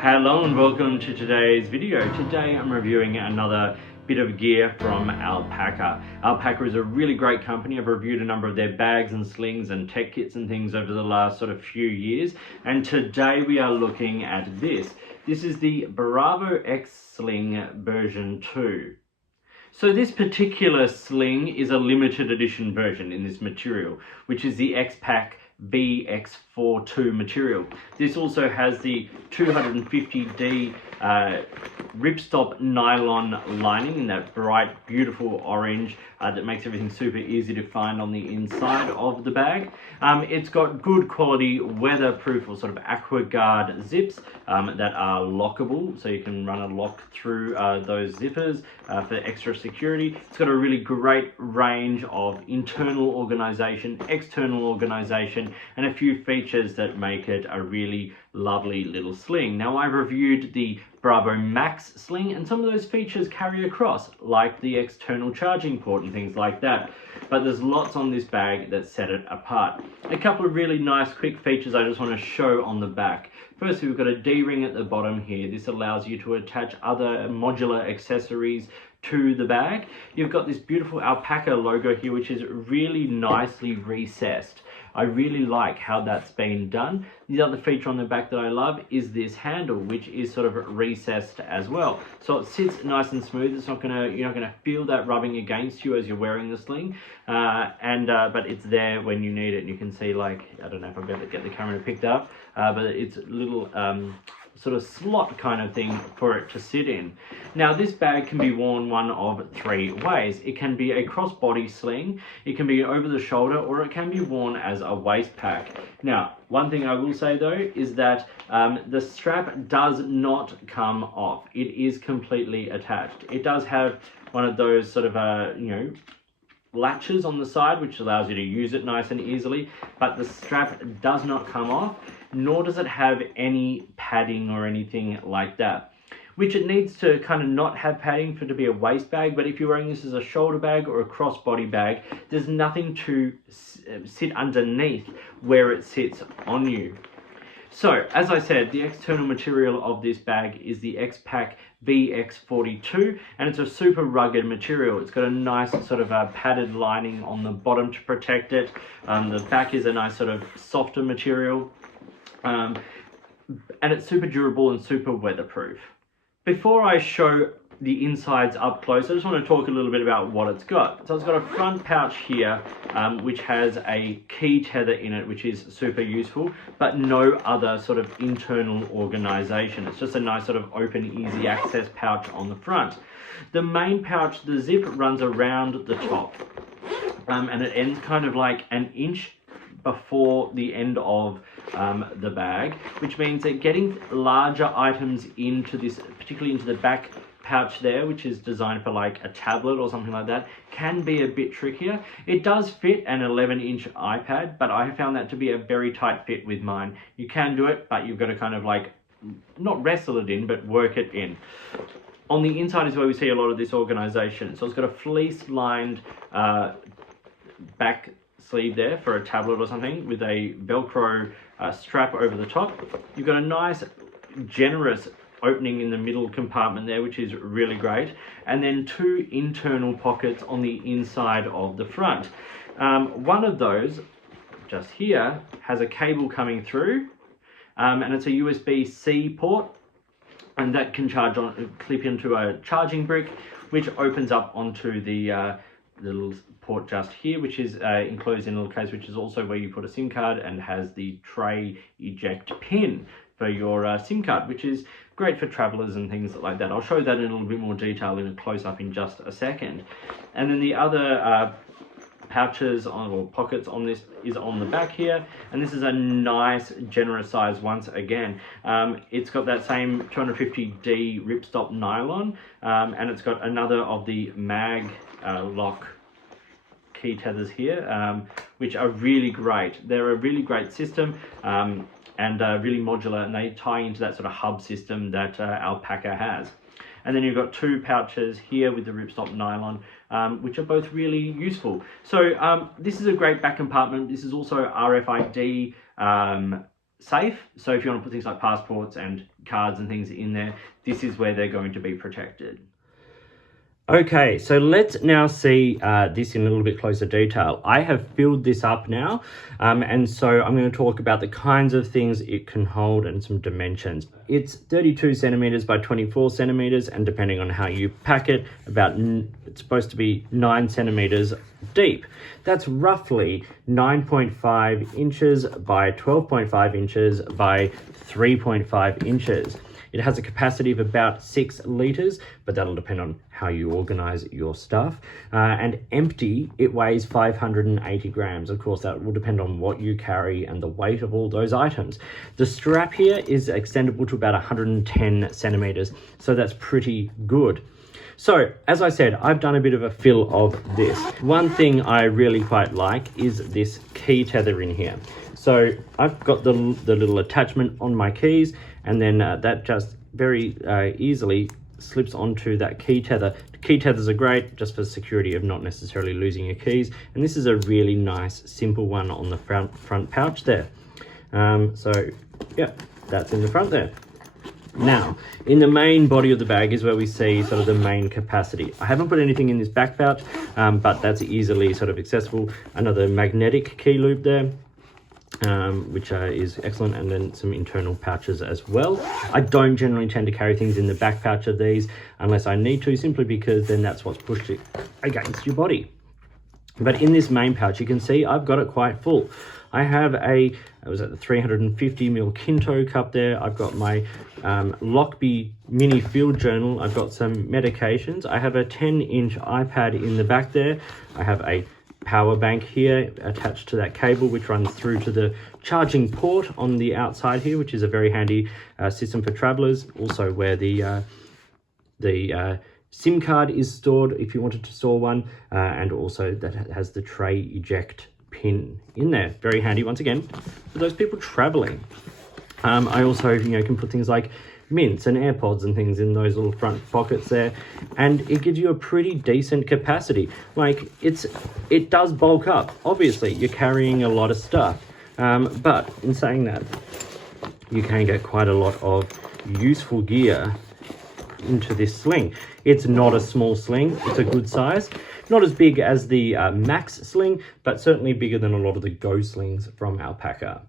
Hello and welcome to today's video. Today I'm reviewing another bit of gear from Alpaka. Alpaka is a really great company. I've reviewed a number of their bags and slings and tech kits and things over the last sort of few years, and today we are looking at this. This is the Bravo X Sling version 2. So this particular sling is a limited edition version in this material, which is the X-pac VX42 material. This also has the 250D ripstop nylon lining in that bright, beautiful orange that makes everything super easy to find on the inside of the bag. It's got good quality weatherproof or sort of AquaGuard zips that are lockable, so you can run a lock through those zippers for extra security. It's got a really great range of internal organization, external organization, and a few features that make it a really lovely little sling. Now, I've reviewed the Bravo Max sling, and some of those features carry across, like the external charging port and things like that. But there's lots on this bag that set it apart. A couple of really nice quick features I just want to show on the back. Firstly, we've got a D-ring at the bottom here. This allows you to attach other modular accessories to the bag. You've got this beautiful Alpaka logo here, which is really nicely recessed. I really like how that's been done. The other feature on the back that I love is this handle, which is sort of recessed as well. So it sits nice and smooth. It's not gonna, you're not gonna feel that rubbing against you as you're wearing the sling. But it's there when you need it. And you can see, like, I don't know if I'll be able to get the camera picked up, but it's a little sort of slot kind of thing for it to sit in. Now, this bag can be worn one of three ways. It can be a crossbody sling, it can be over the shoulder, or it can be worn as a waist pack. Now, one thing I will say though is that the strap does not come off. It is completely attached. It does have one of those sort of latches on the side, which allows you to use it nice and easily, but the strap does not come off, nor does it have any padding or anything like that, which it needs to kind of not have padding for it to be a waist bag. But if you're wearing this as a shoulder bag or a crossbody bag, there's nothing to sit underneath where it sits on you. So, as I said, the external material of this bag is the X-pac VX42, and it's a super rugged material. It's got a nice sort of padded lining on the bottom to protect it. The back is a nice sort of softer material, and it's super durable and super weatherproof. Before I show the insides up close, I just want to talk a little bit about what it's got. So it's got a front pouch here, which has a key tether in it, which is super useful, but no other sort of internal organization. It's just a nice sort of open, easy access pouch on the front. The main pouch, the zip runs around the top, and it ends kind of like an inch before the end of the bag, which means that getting larger items into this, particularly into the back pouch there, which is designed for like a tablet or something like that, can be a bit trickier. It does fit an 11-inch iPad, but I have found that to be a very tight fit with mine. You can do it, but you've got to kind of like, not wrestle it in, but work it in. On the inside is where we see a lot of this organization. So it's got a fleece-lined back sleeve there for a tablet or something with a Velcro strap over the top. You've got a nice, generous opening in the middle compartment there, which is really great, and then two internal pockets on the inside of the front. One of those, just here, has a cable coming through, and it's a USB-C port, and that can clip into a charging brick, which opens up onto the little port just here, which is enclosed in a little case, which is also where you put a SIM card, and has the tray eject pin for your SIM card, which is great for travelers and things like that. I'll show that in a little bit more detail in a close-up in just a second. And then the other pouches or pockets on this is on the back here, and this is a nice generous size once again. It's got that same 250D ripstop nylon, and it's got another of the mag lock key tethers here, which are really great. They're a really great system, and really modular, and they tie into that sort of hub system that Alpaka has. And then you've got two pouches here with the ripstop nylon, which are both really useful. So this is a great back compartment. This is also RFID safe. So if you want to put things like passports and cards and things in there, this is where they're going to be protected. Okay, so let's now see this in a little bit closer detail. I have filled this up now, and so I'm going to talk about the kinds of things it can hold and some dimensions. It's 32 centimeters by 24 centimeters, and depending on how you pack it, it's supposed to be 9 centimeters deep. That's roughly 9.5 inches by 12.5 inches by 3.5 inches. It has a capacity of about 6 liters, but that'll depend on how you organize your stuff. And empty, it weighs 580 grams. Of course, that will depend on what you carry and the weight of all those items. The strap here is extendable to about 110 centimeters, so that's pretty good. So, as I said, I've done a bit of a fill of this. One thing I really quite like is this key tether in here. So I've got the little attachment on my keys, and then that just very easily slips onto that key tether. Key tethers are great just for security of not necessarily losing your keys, and this is a really nice simple one on the front pouch there. So yeah, that's in the front there. Now, in the main body of the bag is where we see sort of the main capacity. I haven't put anything in this back pouch, but that's easily sort of accessible. Another magnetic key loop there, which is excellent, and then some internal pouches as well. I don't generally tend to carry things in the back pouch of these unless I need to, simply because then that's what's pushed it against your body. But in this main pouch, you can see I've got it quite full. I have the 350ml Kinto cup there. I've got my Lockbee mini field journal. I've got some medications. I have a 10-inch iPad in the back there. I have a power bank here attached to that cable, which runs through to the charging port on the outside here, which is a very handy system for travelers. Also where the SIM card is stored if you wanted to store one, and also that has the tray eject pin in there. Very handy once again for those people traveling. I also can put things like mints and AirPods and things in those little front pockets there, and it gives you a pretty decent capacity. Like, it does bulk up. Obviously you're carrying a lot of stuff, but in saying that, you can get quite a lot of useful gear into this sling. It's not a small sling, it's a good size. Not as big as the Max sling, but certainly bigger than a lot of the Go slings from Alpaka.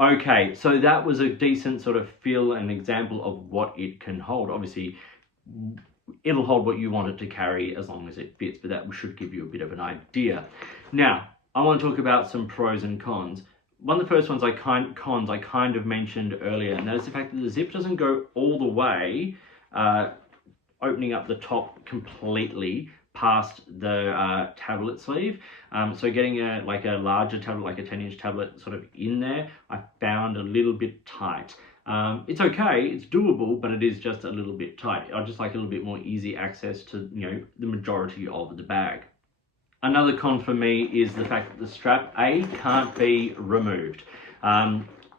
Okay, so that was a decent sort of feel and example of what it can hold. Obviously, it'll hold what you want it to carry as long as it fits, but that should give you a bit of an idea. Now, I want to talk about some pros and cons. One of the first ones I kind of mentioned earlier, and that is the fact that the zip doesn't go all the way, opening up the top completely past the tablet sleeve. So getting a larger tablet, like a 10-inch tablet sort of in there, I found a little bit tight. It's okay, it's doable, but it is just a little bit tight. I just like a little bit more easy access to the majority of the bag. Another con for me is the fact that the strap can't be removed.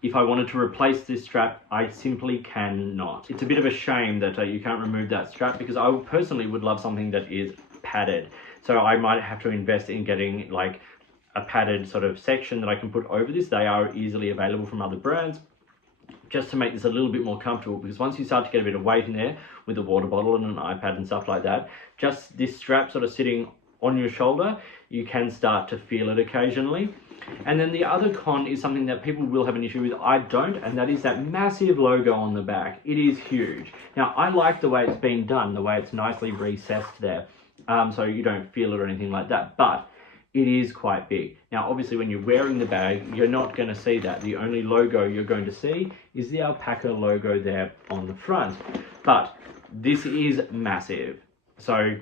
If I wanted to replace this strap, I simply cannot. It's a bit of a shame that you can't remove that strap, because I personally would love something that is padded. So I might have to invest in getting like a padded sort of section that I can put over this. They are easily available from other brands, just to make this a little bit more comfortable, because once you start to get a bit of weight in there with a water bottle and an iPad and stuff like that, just this strap sort of sitting on your shoulder, you can start to feel it occasionally. And then the other con is something that people will have an issue with. I don't, and that is that massive logo on the back. It is huge. Now, I like the way it's been done, the way it's nicely recessed there, so you don't feel it or anything like that, but it is quite big. Now, obviously, when you're wearing the bag, you're not going to see that. The only logo you're going to see is the Alpaka logo there on the front. But this is massive, so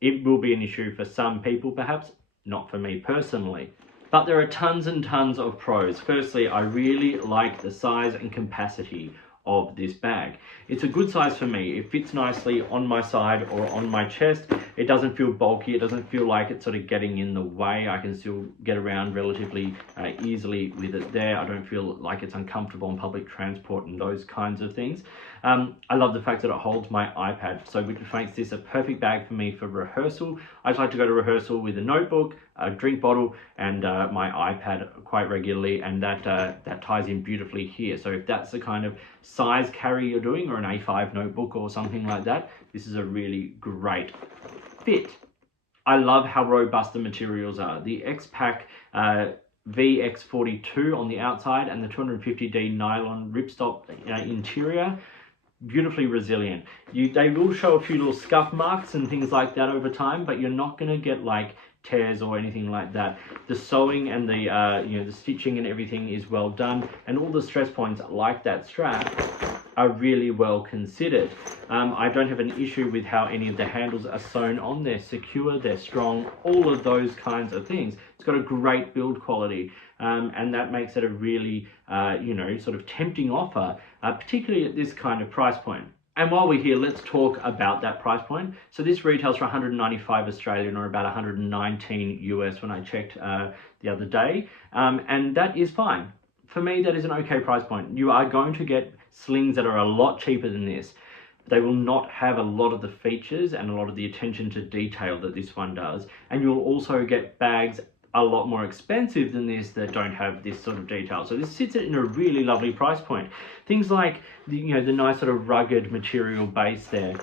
it will be an issue for some people, perhaps, not for me personally. But there are tons and tons of pros. Firstly, I really like the size and capacity of this bag. It's a good size for me. It fits nicely on my side or on my chest. It doesn't feel bulky. It doesn't feel like it's sort of getting in the way. I can still get around relatively easily with it there. I don't feel like it's uncomfortable on public transport and those kinds of things. I love the fact that it holds my iPad, so which makes this a perfect bag for me for rehearsal. I like to go to rehearsal with a notebook, a drink bottle and my iPad quite regularly, and that ties in beautifully here. So if that's the kind of size carry you're doing, or an A5 notebook or something like that, this is a really great fit. I love how robust the materials are. The X-pac VX42 on the outside and the 250D nylon ripstop interior, beautifully resilient. They will show a few little scuff marks and things like that over time, but you're not going to get like tears or anything like that. The sewing and the the stitching and everything is well done, and all the stress points like that strap are really well considered. I don't have an issue with how any of the handles are sewn on. They're secure, they're strong, all of those kinds of things. It's got a great build quality, and that makes it a really sort of tempting offer, particularly at this kind of price point. And while we're here, let's talk about that price point. So this retails for 195 Australian, or about 119 US when I checked the other day, and that is fine. For me, that is an okay price point. You are going to get slings that are a lot cheaper than this. They will not have a lot of the features and a lot of the attention to detail that this one does. And you'll also get bags a lot more expensive than this that don't have this sort of detail. So this sits in a really lovely price point. Things like the nice sort of rugged material base there,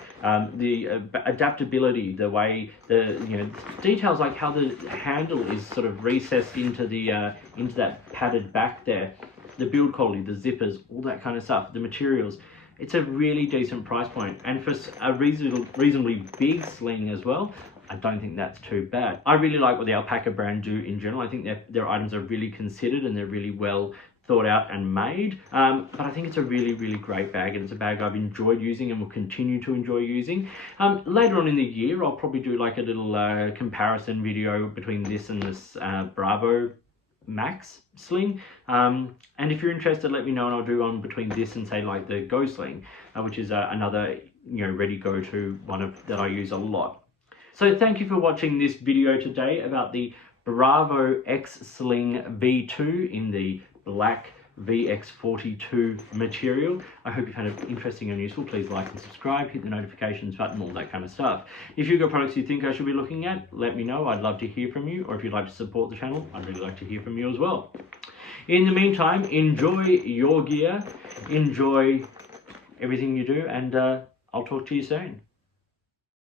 the adaptability, the way the details like how the handle is sort of recessed into the into that padded back there, the build quality, the zippers, all that kind of stuff, the materials. It's a really decent price point, and for a reasonably big sling as well, I don't think that's too bad. I really like what the Alpaka brand do in general. I think their items are really considered and they're really well thought out and made. But I think it's a really, really great bag, and it's a bag I've enjoyed using and will continue to enjoy using. Later on in the year, I'll probably do like a little comparison video between this and this Bravo Max sling, and if you're interested, let me know, and I'll do one between this and say like the Go Sling, which is another ready go-to one that I use a lot. So thank you for watching this video today about the Bravo X Sling V2 in the Black VX42 material. I hope you found it interesting and useful. Please like and subscribe, hit the notifications button, all that kind of stuff. If you've got products you think I should be looking at, let me know. I'd love to hear from you. Or if you'd like to support the channel, I'd really like to hear from you as well. In the meantime, enjoy your gear, enjoy everything you do, and I'll talk to you soon.